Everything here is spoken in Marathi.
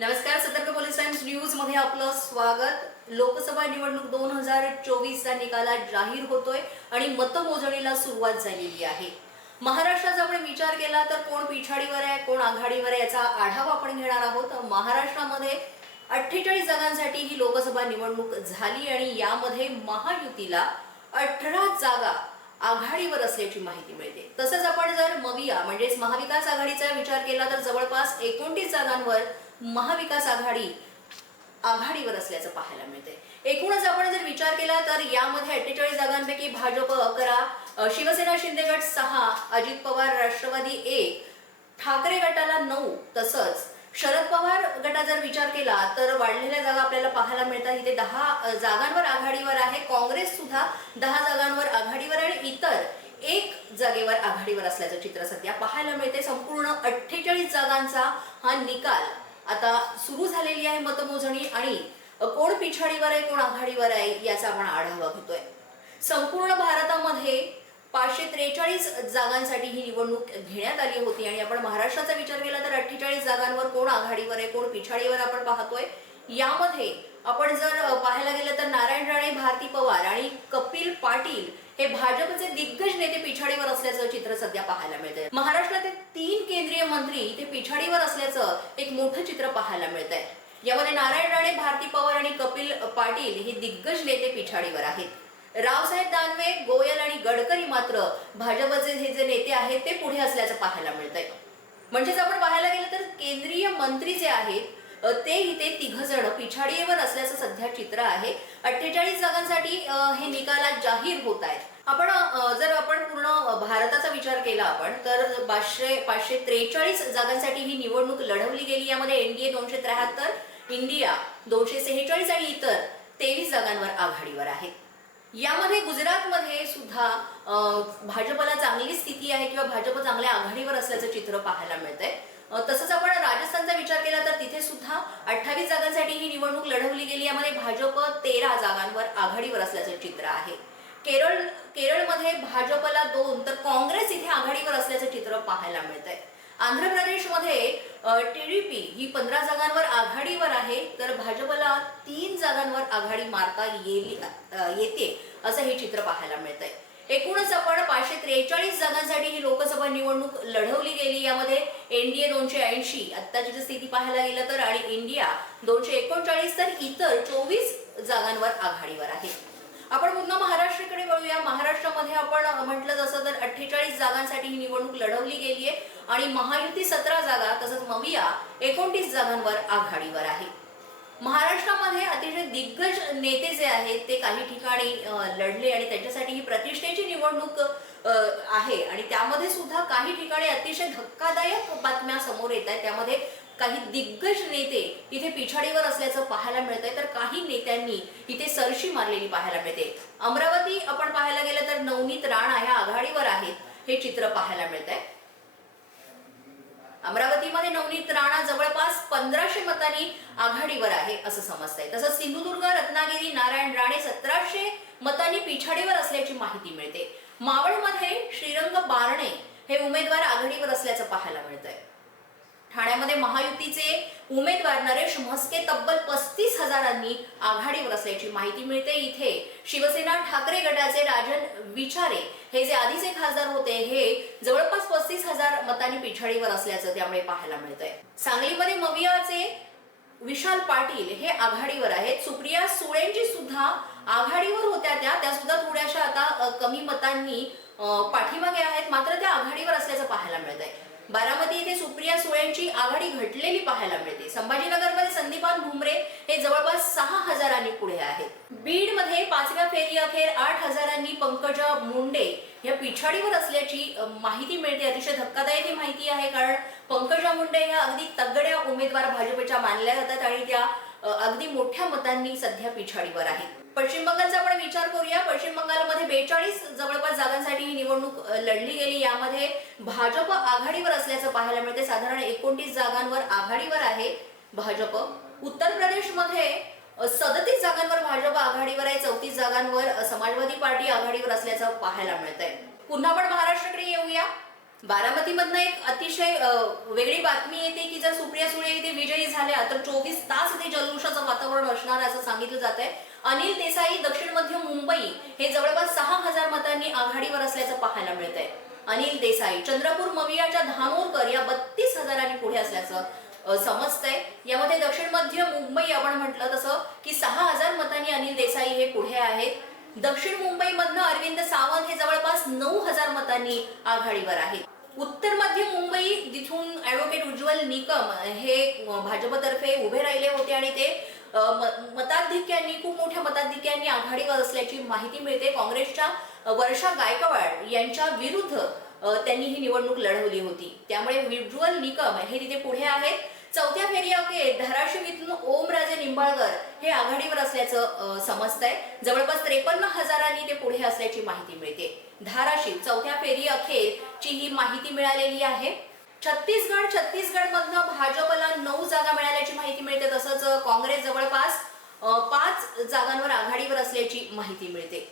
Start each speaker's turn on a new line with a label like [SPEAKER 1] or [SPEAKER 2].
[SPEAKER 1] नमस्कार सतर्क पोलीस टाइम्स न्यूजमध्ये आपलं स्वागत. लोकसभा निवडणूक दोन हजार चोवीसचा निकाला जाहीर होतोय आणि मतमोजणीला सुरुवात झालेली आहे. महाराष्ट्राचा आपण विचार केला तर कोण पिछाडीवर आहे कोण आघाडीवर आहे याचा आढावा आपण घेणार आहोत. महाराष्ट्रामध्ये अठ्ठेचाळीस जागांसाठी ही लोकसभा निवडणूक झाली आणि यामध्ये महायुतीला अठरा जागा आघाडीवर असल्याची माहिती मिळते. तसंच आपण जर मविया म्हणजेच महाविकास आघाडीचा विचार केला तर जवळपास एकोणतीस जागांवर महाविकास आघाडी आघाडीवर असल्याचं पाहायला मिळते एकूणच आपण जर विचार केला तर यामध्ये अठ्ठेचाळीस जागांपैकी भाजप अकरा शिवसेना शिंदे गट सहा अजित पवार राष्ट्रवादी एक ठाकरे गटाला नऊ तसंच शरद पवार गटा जर विचार केला तर वाढलेल्या जागा आपल्याला पाहायला मिळतात. इथे दहा जागांवर आघाडीवर आहे. काँग्रेस सुद्धा दहा जागांवर आघाडीवर आणि इतर एक जागेवर आघाडीवर असल्याचं चित्र सध्या पाहायला मिळते संपूर्ण अठ्ठेचाळीस जागांचा हा निकाल आता सुरू झालेली आहे मतमोजणी आणि कोण पिछाडीवर आहे कोण आघाडीवर आहे याचा आपण आढावा घेतोय. संपूर्ण भारतामध्ये पाचशे त्रेचाळीस जागांसाठी ही निवडणूक घेण्यात आली होती आणि आपण महाराष्ट्राचा विचार केला तर अठ्ठेचाळीस जागांवर कोण आघाडीवर आहे कोण पिछाडीवर आपण पाहतोय. यामध्ये आपण जर पाहायला गेलं तर नारायण राणे भारती पवार आणि कपिल पाटील हे भाजपचे दिग्गज नेते पिछाडीवर असल्याचं चित्र सध्या पाहायला मिळतंय. महाराष्ट्रातील तीन केंद्रीय मंत्री ते पिछाडीवर असल्याचं एक मोठं चित्र पाहायला मिळत आहे यामध्ये नारायण राणे भारती पवार आणि कपिल पाटील हे दिग्गज नेते पिछाडीवर आहेत. रावसाहेब दानवे गोयल आणि गडकरी मात्र भाजपचे हे जे नेते आहेत ते पुढे असल्याचं पाहायला मिळतंय. म्हणजेच आपण पाहायला गेलं तर केंद्रीय मंत्री जे आहेत ते इथे तिघ जण पिछाडीवर असल्याचं सध्या चित्र आहे. अठ्ठेचाळीस जागांसाठी हे निकालात जाहीर होत आहेत आपण जर आपण पूर्ण भारताचा विचार केला आपण तर पाचशे पाचशे त्रेचाळीस जागांसाठी ही निवडणूक लढवली गेली. यामध्ये एनडीए दोनशे त्र्याहत्तर इंडिया दोनशे सेहेचाळीस आणि इतर तेवीस जागांवर आघाडीवर आहे यामध्ये गुजरातमध्ये सुद्धा भाजपला चांगली स्थिती आहे किंवा भाजप चांगल्या आघाडीवर असल्याचं चित्र पाहायला मिळतंय. तसंच आपण राजस्थानचा विचार केला तर तिथे सुद्धा अठ्ठावीस जागांसाठी ही निवडणूक लढवली गेली. यामध्ये भाजप तेरा जागांवर आघाडीवर असल्याचं चित्र आहे. केरळ केरळमध्ये भाजपला दोन तर काँग्रेस इथे आघाडीवर असल्याचं चित्र पाहायला मिळतंय. आंध्र प्रदेशमध्ये टीडीपी ही पंधरा जागांवर आघाडीवर आहे तर भाजपला तीन जागांवर आघाडी मारता येईल येते असं हे चित्र पाहायला मिळतंय. एकूणच आपण पाचशे त्रेचाळीस जागांसाठी ही लोकसभा निवडणूक लढवली गेली. यामध्ये एनडीए दोनशे ऐंशी आत्ताची जर स्थिती पाहायला गेलं तर आणि इंडिया दोनशे एकोणचाळीस तर इतर चोवीस जागांवर आघाडीवर आहे. आपण पुन्हा महाराष्ट्राकडे वळूया. महाराष्ट्रामध्ये आपण म्हटलं जसं तर अठ्ठेचाळीस जागांसाठी ही निवडणूक लढवली गेली आहे. आणि महायुती सतरा जागा तसंच मविया एकोणतीस जागांवर आघाडीवर आहे. महाराष्ट्रामध्ये अतिशय दिग्गज नेते जे आहेत ते काही ठिकाणी लढले आणि त्यांच्यासाठी ही प्रतिष्ठेची निवडणूक आहे. आणि त्यामध्ये सुद्धा काही ठिकाणी अतिशय धक्कादायक बातम्या समोर येत आहेत. त्यामध्ये काही दिग्गज नेते इथे पिछाडीवर असल्याचं पाहायला मिळत आहे तर काही नेत्यांनी इथे सरशी मारलेली पाहायला मिळते. अमरावती आपण पाहायला गेलं तर नवनीत राणा ह्या आघाडीवर आहेत हे चित्र पाहायला मिळत आहे अमरावतीमध्ये नवनीत राणा जवळपास पंधराशे मतांनी आघाडीवर आहे असं समजतंय. तसंच सिंधुदुर्ग रत्नागिरी नारायण राणे सतराशे मतांनी पिछाडीवर असल्याची माहिती मिळते. मावळमध्ये श्रीरंग बारणे हे उमेदवार आघाडीवर असल्याचं पाहायला मिळतंय. ठाण्यामध्ये महायुतीचे उमेदवार नरेश म्हस्के तब्बल पस्तीस हजारांनी आघाडीवर असल्याची माहिती मिळते. इथे शिवसेना ठाकरे गटाचे राजन विचारे हे जे आधीचे खासदार होते हे जवळपास पस्तीस हजार मतांनी पिछाडीवर असल्याचं त्यामुळे पाहायला मिळतंय. सांगलीमध्ये मवियाचे विशाल पाटील हे आघाडीवर आहेत. सुप्रिया सुळेंची सुद्धा आघाडीवर होत्या त्या. त्या सुद्धा थोड्याशा आता कमी मतांनी पाठीमागे आहेत. मात्र त्या आघाडीवर असल्याचं पाहायला मिळत आहे सुप्रिया सुळेंची आघाडी घटलेली पाहायला मिळते. संभाजीनगरमध्ये संदीपान भुमरे हे जवळपास सहा हजारांनी पुढे आहेत. बीडमध्ये पाचव्या फेरी अखेर आठ हजारांनी पंकजा मुंडे या पिछाडीवर असल्याची माहिती मिळते. अतिशय धक्कादायक ही माहिती आहे कारण पंकजा मुंडे या अगदी तगड्या उमेदवार भाजपच्या मानल्या जातात आणि त्या अगदी मोठ्या मतांनी सध्या पिछाडीवर आहेत. पश्चिम बंगाल आपण विचार करूया पश्चिम बंगालमध्ये बेचाळीस जवळपास जागांसाठी ही निवडणूक लढली गेली. यामध्ये भाजप आघाडीवर असल्याचं पाहायला मिळते. साधारण एकोणतीस जागांवर आघाडीवर आहे भाजप. उत्तर प्रदेशमध्ये सदतीस जागांवर भाजप आघाडीवर आहे. चौतीस जागांवर समाजवादी पार्टी आघाडीवर असल्याचं पाहायला मिळत आहे पुन्हा आपण महाराष्ट्राकडे येऊया. बारामतीमधनं एक अतिशय वेगळी बातमी येते की जर सुप्रिया सुळे इथे विजयी झाल्या तर चोवीस तास इथे जल्लोषाचं वातावरण असणार असं सांगितलं जात आहे अनिल देसाई दक्षिण मध्य मुंबई हे जवळपास सहा हजार मतांनी आघाडीवर असल्याचं पाहायला मिळत आहे अनिल देसाई चंद्रपूर मवियाच्या धानोरकर या बत्तीस हजारांनी पुढे असल्याचं समजतंय. यामध्ये दक्षिण मध्य मुंबई आपण म्हटलं तसं की सहा हजार मतांनी अनिल देसाई हे पुढे आहेत. दक्षिण मुंबईमधनं अरविंद सावंत हे जवळपास नऊ हजार मतांनी आघाडीवर आहेत. उत्तर मध्य मुंबई जिथून ऍडव्होकेट उज्ज्वल निकम हे भाजपतर्फे उभे राहिले होते आणि ते मताधिक्यांनी खूप मोठ्या मताधिक्यांनी आघाडीवर असल्याची माहिती मिळते. काँग्रेसच्या वर्षा गायकवाड यांच्या विरुद्ध त्यांनी ही निवडणूक लढवली होती. त्यामुळे उज्ज्वल निकम हे तिथे पुढे आहेत. चौथ्या फेरीअखेर धाराशिव इथून ओम निंबाळकर हे आघाडीवर असल्याचं समजतंय. जवळपास त्रेपन्न हजारांनी ते पुढे असल्याची माहिती मिळते. धाराशिव चौथ्या फेरी अखेरची ही माहिती मिळालेली आहे. छत्तीसगड छत्तीसगड मधनं भाजपला नऊ जागा मिळाल्याची माहिती मिळते. तसंच काँग्रेस जवळपास पाच जागांवर आघाडीवर असल्याची माहिती मिळते.